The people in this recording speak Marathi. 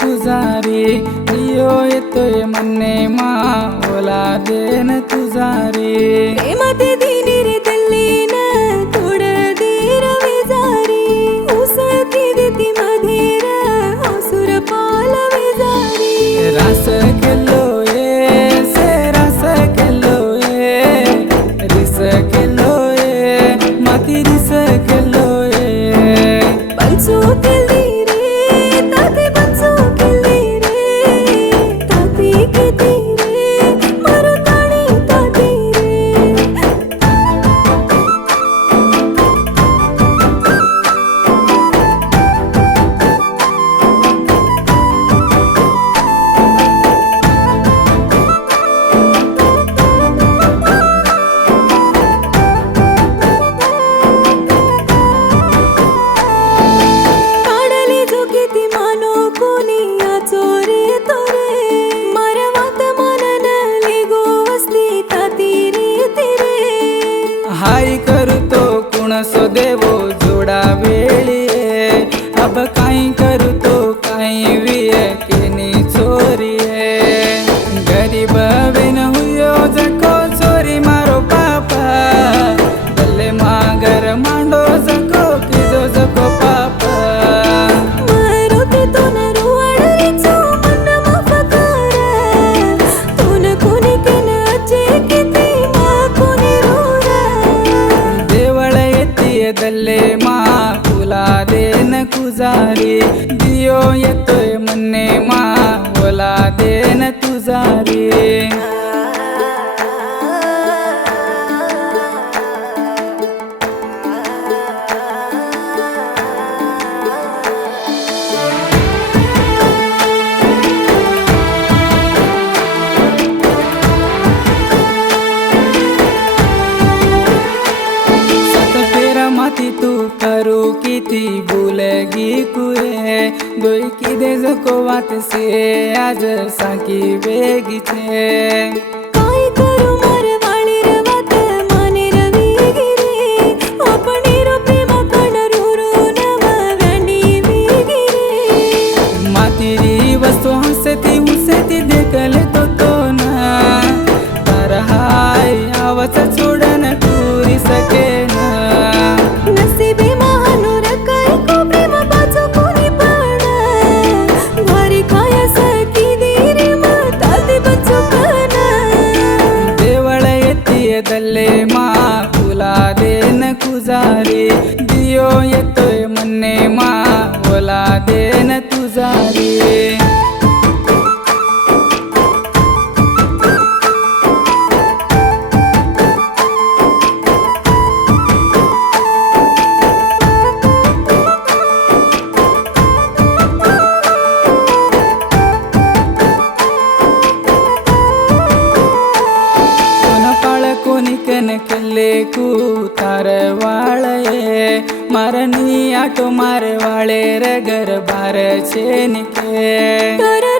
तुझा रे दियो येतोय म्हणणे मा ओला देन तुझा रे प्रेमात दिली रे दल्लीन थोड धीर विजारी उसळती देती मधीर हसुर पाल विजारी रास केलो ये से रास केलो ये रिस केलो ये माती रिस केलो ये पंचू केली रे ताती पंचू केली रे ताती किती रे मरुताणी ताती रे काढली जो किती मानो कोणी या चोरी तोरे मरवात मनन लिगो वसली ताती रे तिरे हाय करतो कुणसो देवो जोडा वेळी अब काई करतो काई विय केनी चोरी गरीब बिन हुयो जको चोरी मारो पापा दल्ले मागर मांडो जको किजो जको पापा मारुती तोन रुवाडरीचो मन माफ कर तोन कोणी केन अचे किती मा कोणी रोरा देवळ येतीय दल्ले मा तुला देन कुजारी दियो येतोय म्हणणे मा ओला देन तुझा रे सत फेरा माती तू करू किती भूलगी कुरे दोई की दे जको वात से आज साकी वेगीचे काय करू मरवाळी रे वात माने रवी गिरे आपणी रो प्रेम कण रुरू नव व्यांडी विगिरे मातीरी वस्तु हंसती हुसती देखल तो ना तर हाय आवाज छोडन टुरी सके ना नसीबी महानूर काय को प्रेम बाजू कोणी पण भारी काय सकी दिरी माता दे बच्चो पण देवळ येतीय दल्ले मा तुला देन कुजारी दियो येतोय म्हणणे मा ओला देन तुझा रे कोणी कन केले कू तार वाळे मारनी आटो मार वाळे रगर बार छे निके तर